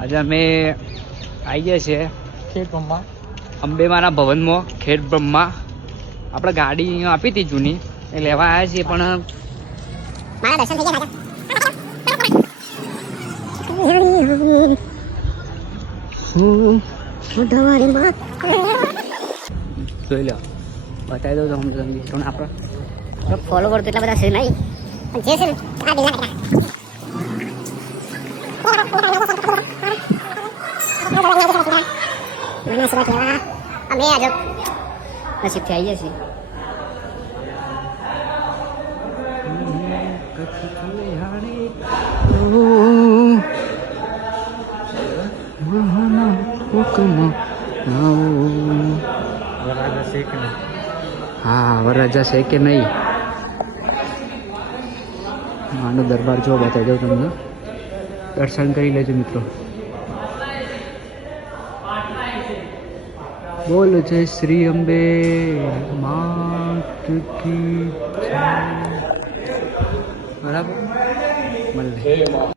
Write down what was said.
આજે અમે આવી ગયા છીએ ખેડ બ્રહ્મા અંબેમાના ભવનમાં ખેડ બ્રહ્મા. આપણે ગાડી અહીંયા આપી હતી જૂની એ લેવા આવ્યા છીએ, પણ મારા દર્શન થઈ ગયા જોઈ લો, બતાવી દઉં તો તમને આપણે ફોલો કરતો એટલા બધા છે નહીં પણ જે છે ને આ દિલના મને સુરત લેવા અમે આજે નસીબથી આવી જશે. હા વરરાજા છે કે નહીં, આનો દરબાર જો બતાવી દઉં તમને, દર્શન કરી લેજો મિત્રો. બોલ જય શ્રી અંબે માત કી જય. બરાબર મળે.